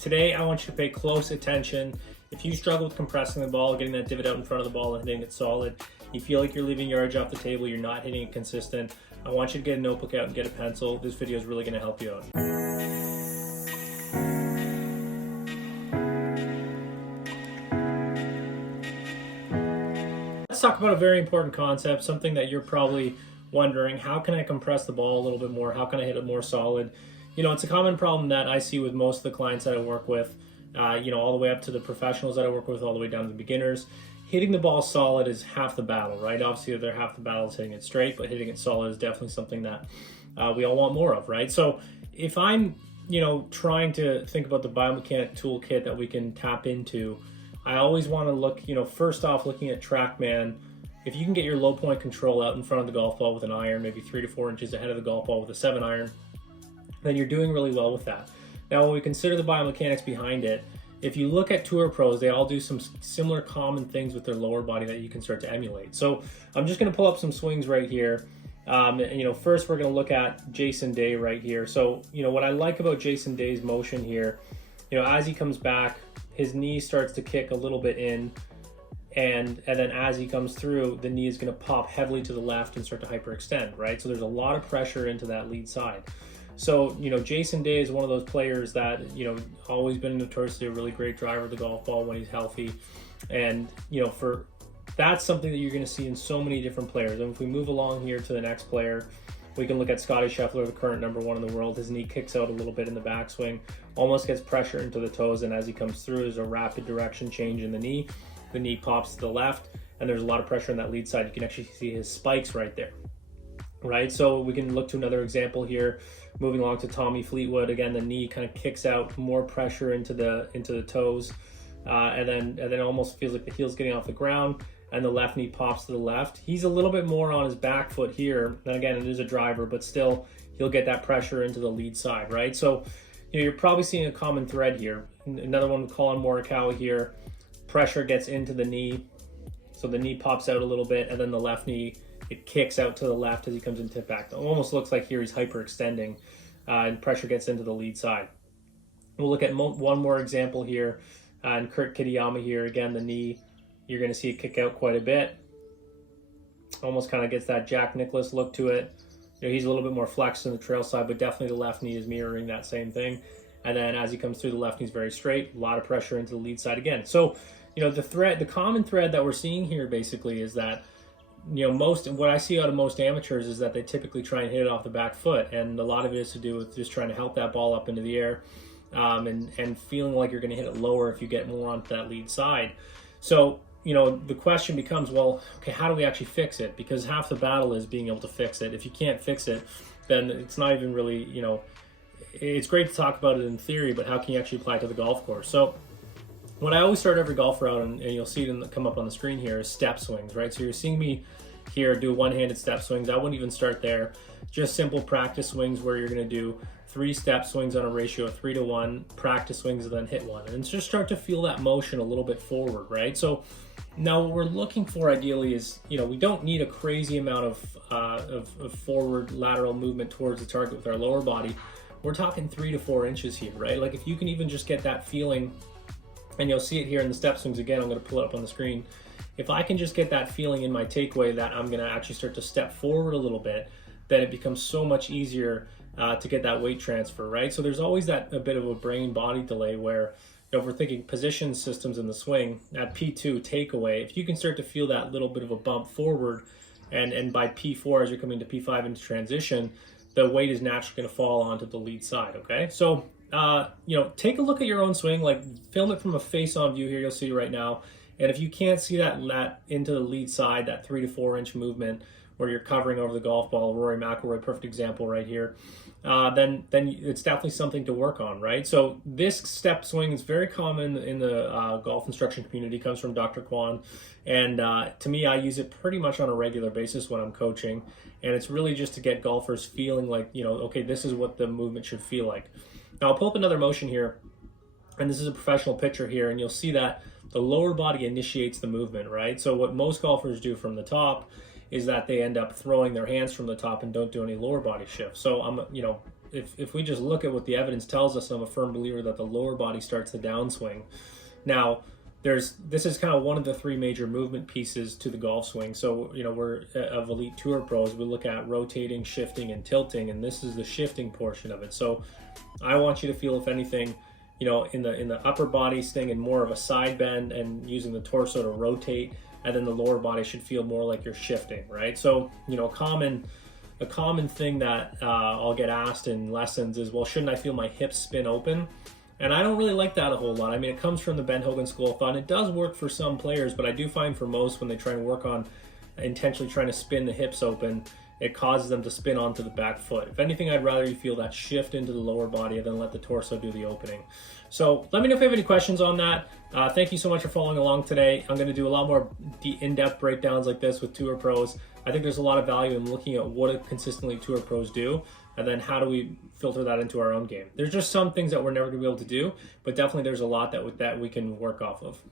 Today, I want you to pay close attention. If you struggle with compressing the ball, getting that divot out in front of the ball and hitting it solid, you feel like you're leaving yardage off the table, you're not hitting it consistent, I want you to get a notebook out and get a pencil. This video is really going to help you out. Let's talk about a very important concept, something that you're probably wondering. How can I compress the ball a little bit more? How can I hit it more solid? You know, it's a common problem that I see with most of the clients that I work with, all the way up to the professionals that I work with, all the way down to the beginners. Hitting the ball solid is half the battle, right? Obviously, the other half the battle is hitting it straight, but hitting it solid is definitely something that we all want more of, right? So if I'm, trying to think about the biomechanic toolkit that we can tap into, I always want to look, first off, looking at TrackMan. If you can get your low point control out in front of the golf ball with an iron, maybe 3 to 4 inches ahead of the golf ball with a 7-iron, then you're doing really well with that. Now, when we consider the biomechanics behind it, if you look at tour pros, they all do some similar common things with their lower body that you can start to emulate. So I'm just going to pull up some swings right here. First we're going to look at Jason Day right here. So, what I like about Jason Day's motion here, as he comes back, his knee starts to kick a little bit in, and then as he comes through, the knee is going to pop heavily to the left and start to hyperextend, right? So there's a lot of pressure into that lead side. So, Jason Day is one of those players that, always been notoriously a really great driver of the golf ball when he's healthy. And, that's something that you're going to see in so many different players. And if we move along here to the next player, we can look at Scotty Scheffler, the current #1 in the world. His knee kicks out a little bit in the backswing, almost gets pressure into the toes. And as he comes through, there's a rapid direction change in the knee. The knee pops to the left, and there's a lot of pressure on that lead side. You can actually see his spikes right there. Right, so we can look to another example here. Moving along to Tommy Fleetwood, again, the knee kind of kicks out, more pressure into the toes, and then almost feels like the heel's getting off the ground, and the left knee pops to the left. He's a little bit more on his back foot here, and again, it is a driver, but still, he'll get that pressure into the lead side, right? So, you're probably seeing a common thread here. Another one, Colin Morikawa here, pressure gets into the knee, so the knee pops out a little bit, and then the left knee, it kicks out to the left as he comes into back. It almost looks like here he's hyperextending, and pressure gets into the lead side. We'll look at one more example here, and Kurt Kitayama here. Again, the knee, you're going to see it kick out quite a bit. Almost kind of gets that Jack Nicklaus look to it. He's a little bit more flexed in the trail side, but definitely the left knee is mirroring that same thing. And then as he comes through, the left knee's very straight, a lot of pressure into the lead side again. So, the common thread that we're seeing here basically is that, what I see out of most amateurs is that they typically try and hit it off the back foot, and a lot of it is to do with just trying to help that ball up into the air, and feeling like you're going to hit it lower if you get more onto that lead side. So, the question becomes, well, okay, how do we actually fix it? Because half the battle is being able to fix it. If you can't fix it, then it's not even really, it's great to talk about it in theory, but how can you actually apply it to the golf course? So, what I always start every golfer out, and you'll see it come up on the screen here, is step swings, right? So you're seeing me here do one-handed step swings. I wouldn't even start there. Just simple practice swings where you're going to do 3 step swings on a ratio of 3 to 1, practice swings, and then hit one. And just start to feel that motion a little bit forward, right? So now what we're looking for ideally is, we don't need a crazy amount of forward lateral movement towards the target with our lower body. We're talking 3 to 4 inches here, right? Like if you can even just get that feeling, and you'll see it here in the step swings again. I'm going to pull it up on the screen. If I can just get that feeling in my takeaway that I'm going to actually start to step forward a little bit, then it becomes so much easier to get that weight transfer, right? So there's always a bit of a brain-body delay where, if we're thinking position systems in the swing, at P2 takeaway, if you can start to feel that little bit of a bump forward, and by P4 as you're coming to P5 into transition, the weight is naturally going to fall onto the lead side, okay? So take a look at your own swing, like film it from a face-on view here, you'll see right now. And if you can't see that into the lead side, that 3 to 4 inch movement where you're covering over the golf ball, Rory McIlroy, perfect example right here, then it's definitely something to work on, right? So this step swing is very common in the golf instruction community, comes from Dr. Kwan. And to me, I use it pretty much on a regular basis when I'm coaching. And it's really just to get golfers feeling like, okay, this is what the movement should feel like. Now I'll pull up another motion here, and this is a professional picture here, and you'll see that the lower body initiates the movement, right? So what most golfers do from the top is that they end up throwing their hands from the top and don't do any lower body shift. So if we just look at what the evidence tells us, I'm a firm believer that the lower body starts the downswing. Now, this is kind of one of the three major movement pieces to the golf swing. So, we're of elite tour pros. We look at rotating, shifting, and tilting, and this is the shifting portion of it. So, I want you to feel, if anything, in the upper body, staying in more of a side bend and using the torso to rotate, and then the lower body should feel more like you're shifting, right? So, a common thing that I'll get asked in lessons is, well, shouldn't I feel my hips spin open? And I don't really like that a whole lot. I mean, it comes from the Ben Hogan School of Thought. It does work for some players, but I do find for most, when they try and work on intentionally trying to spin the hips open, it causes them to spin onto the back foot. If anything, I'd rather you feel that shift into the lower body and then let the torso do the opening. So let me know if you have any questions on that. Thank you so much for following along today. I'm going to do a lot more in-depth breakdowns like this with tour pros. I think there's a lot of value in looking at what consistently tour pros do, and then how do we filter that into our own game. There's just some things that we're never going to be able to do, but definitely there's a lot that we can work off of.